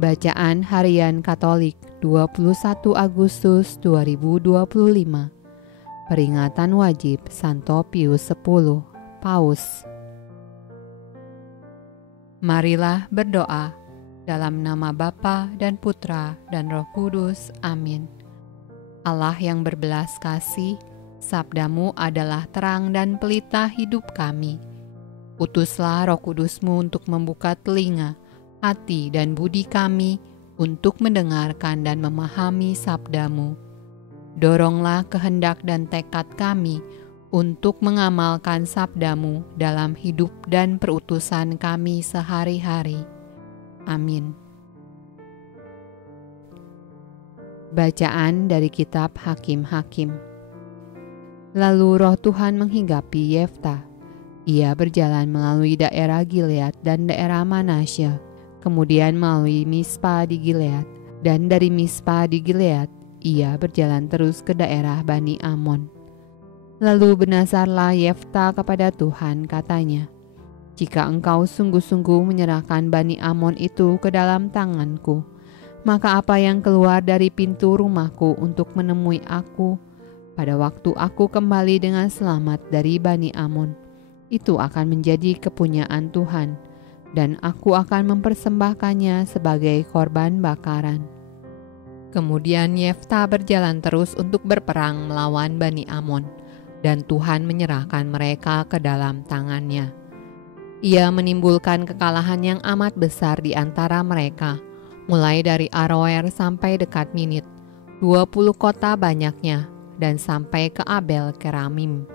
Bacaan Harian Katolik 21 Agustus 2025. Peringatan wajib Santo Pius X, Paus. Marilah berdoa dalam nama Bapa dan Putra dan Roh Kudus. Amin. Allah yang berbelas kasih, sabdamu adalah terang dan pelita hidup kami. Utuslah Roh Kudusmu untuk membuka telinga, hati dan budi kami untuk mendengarkan dan memahami sabdamu. Doronglah kehendak dan tekad kami untuk mengamalkan sabdamu dalam hidup dan perutusan kami sehari-hari. Amin. Bacaan dari kitab Hakim-Hakim. Lalu roh Tuhan menghinggapi Yefta. Ia berjalan melalui daerah Gilead dan daerah Manasya, kemudian melalui Mispa di Gilead, dan dari Mispa di Gilead ia berjalan terus ke daerah Bani Amon. Lalu bernazarlah Yefta kepada Tuhan, katanya, "Jika engkau sungguh-sungguh menyerahkan Bani Amon itu ke dalam tanganku, maka apa yang keluar dari pintu rumahku untuk menemui aku pada waktu aku kembali dengan selamat dari Bani Amon, itu akan menjadi kepunyaan Tuhan, dan aku akan mempersembahkannya sebagai korban bakaran." Kemudian Yefta berjalan terus untuk berperang melawan Bani Amon, dan Tuhan menyerahkan mereka ke dalam tangannya. Ia menimbulkan kekalahan yang amat besar di antara mereka, mulai dari Aroer sampai dekat Minit, 20 kota banyaknya, dan sampai ke Abel Keramim,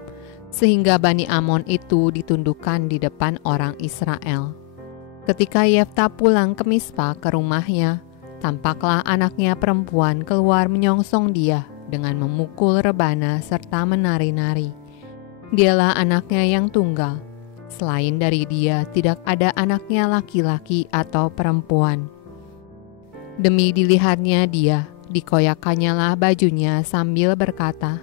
sehingga Bani Amon itu ditundukkan di depan orang Israel. Ketika Yefta pulang ke Mispa ke rumahnya, tampaklah anaknya perempuan keluar menyongsong dia dengan memukul rebana serta menari-nari. Dialah anaknya yang tunggal. Selain dari dia, tidak ada anaknya laki-laki atau perempuan. Demi dilihatnya dia, dikoyakannya lah bajunya sambil berkata,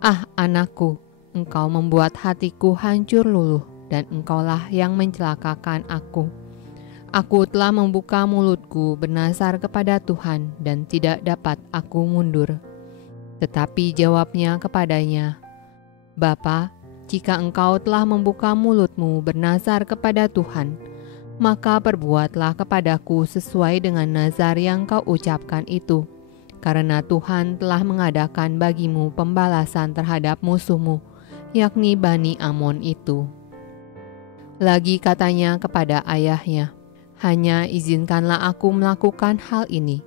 "Ah anakku, engkau membuat hatiku hancur luluh, dan engkaulah yang mencelakakan aku. Aku telah membuka mulutku bernazar kepada Tuhan, dan tidak dapat aku mundur." Tetapi jawabnya kepadanya, "Bapa, jika engkau telah membuka mulutmu bernazar kepada Tuhan, maka perbuatlah kepadaku sesuai dengan nazar yang kau ucapkan itu, karena Tuhan telah mengadakan bagimu pembalasan terhadap musuhmu, yakni Bani Amon itu." Lagi katanya kepada ayahnya, "Hanya izinkanlah aku melakukan hal ini.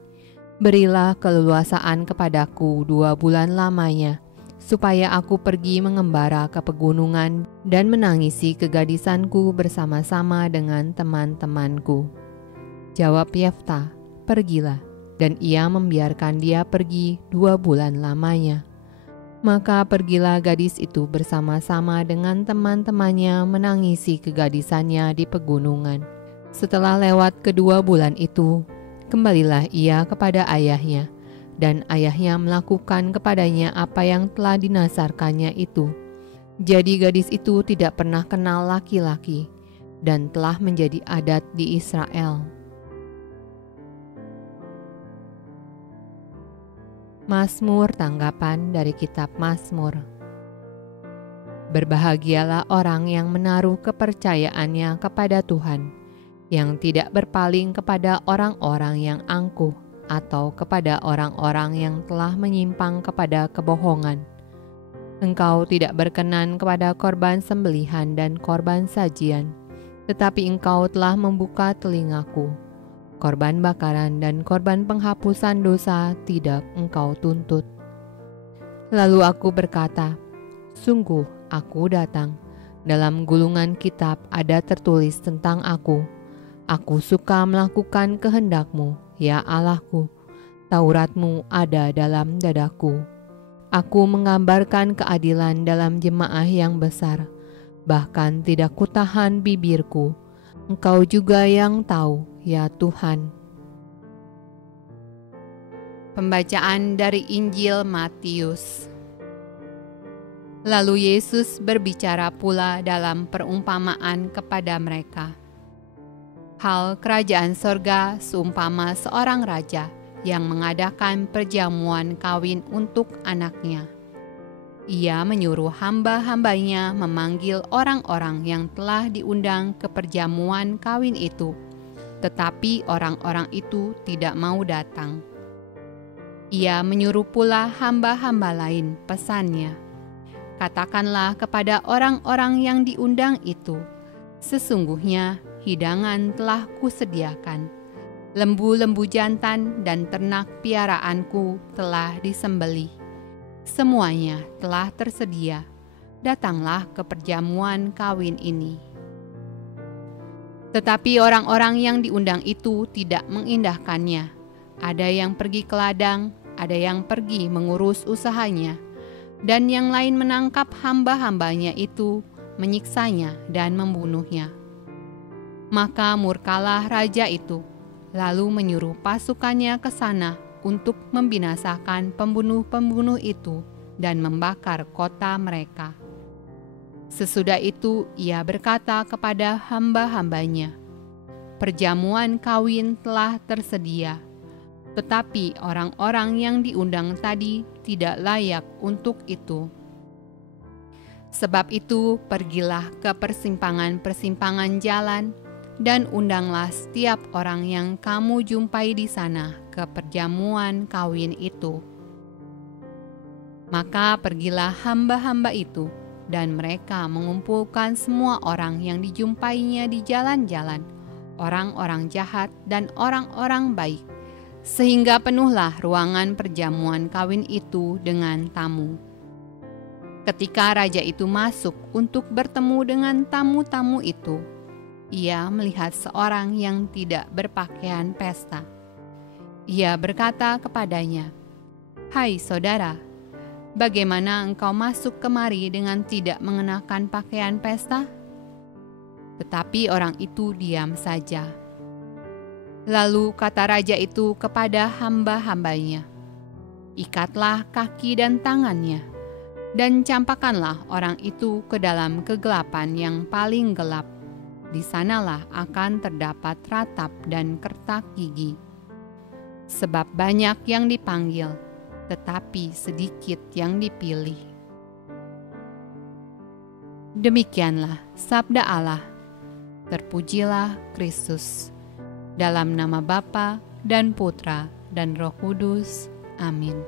Berilah keleluasaan kepadaku 2 bulan lamanya, supaya aku pergi mengembara ke pegunungan dan menangisi kegadisanku bersama-sama dengan teman-temanku." Jawab Yefta, "Pergilah." Dan ia membiarkan dia pergi 2 bulan lamanya. Maka pergilah gadis itu bersama-sama dengan teman-temannya menangisi kegadisannya di pegunungan. Setelah lewat kedua bulan itu, kembalilah ia kepada ayahnya, dan ayahnya melakukan kepadanya apa yang telah dinazarkannya itu. Jadi gadis itu tidak pernah kenal laki-laki, dan telah menjadi adat di Israel. Mazmur tanggapan dari kitab Mazmur. Berbahagialah orang yang menaruh kepercayaannya kepada Tuhan, yang tidak berpaling kepada orang-orang yang angkuh atau kepada orang-orang yang telah menyimpang kepada kebohongan. Engkau tidak berkenan kepada korban sembelihan dan korban sajian, tetapi engkau telah membuka telingaku. Korban bakaran dan korban penghapusan dosa tidak engkau tuntut. Lalu aku berkata, "Sungguh aku datang. Dalam gulungan kitab ada tertulis tentang aku. Aku suka melakukan kehendak-Mu, ya Allahku. Taurat-Mu ada dalam dadaku. Aku menggambarkan keadilan dalam jemaah yang besar. Bahkan tidak kutahan bibirku. Engkau juga yang tahu, ya Tuhan." Pembacaan dari Injil Matius. Lalu Yesus berbicara pula dalam perumpamaan kepada mereka. Hal kerajaan sorga seumpama seorang raja yang mengadakan perjamuan kawin untuk anaknya. Ia menyuruh hamba-hambanya memanggil orang-orang yang telah diundang ke perjamuan kawin itu, tetapi orang-orang itu tidak mau datang. Ia menyuruh pula hamba-hamba lain, pesannya, "Katakanlah kepada orang-orang yang diundang itu, sesungguhnya hidangan telah kusediakan. Lembu-lembu jantan dan ternak piaraanku telah disembelih. Semuanya telah tersedia. Datanglah ke perjamuan kawin ini." Tetapi orang-orang yang diundang itu tidak mengindahkannya. Ada yang pergi ke ladang, ada yang pergi mengurus usahanya, dan yang lain menangkap hamba-hambanya itu, menyiksanya dan membunuhnya. Maka murkalah raja itu, lalu menyuruh pasukannya ke sana untuk membinasakan pembunuh-pembunuh itu dan membakar kota mereka. Sesudah itu ia berkata kepada hamba-hambanya, "Perjamuan kawin telah tersedia, tetapi orang-orang yang diundang tadi tidak layak untuk itu. Sebab itu pergilah ke persimpangan-persimpangan jalan dan undanglah setiap orang yang kamu jumpai di sana ke perjamuan kawin itu." Maka pergilah hamba-hamba itu, dan mereka mengumpulkan semua orang yang dijumpainya di jalan-jalan, orang-orang jahat dan orang-orang baik, sehingga penuhlah ruangan perjamuan kawin itu dengan tamu. Ketika raja itu masuk untuk bertemu dengan tamu-tamu itu, ia melihat seorang yang tidak berpakaian pesta. Ia berkata kepadanya, "Hai saudara, bagaimana engkau masuk kemari dengan tidak mengenakan pakaian pesta?" Tetapi orang itu diam saja. Lalu kata raja itu kepada hamba-hambanya, "Ikatlah kaki dan tangannya, dan campakkanlah orang itu ke dalam kegelapan yang paling gelap. Di sanalah akan terdapat ratap dan kertak gigi. Sebab banyak yang dipanggil, tetapi sedikit yang dipilih." Demikianlah sabda Allah. Terpujilah Kristus. Dalam nama Bapa dan Putra dan Roh Kudus. Amin.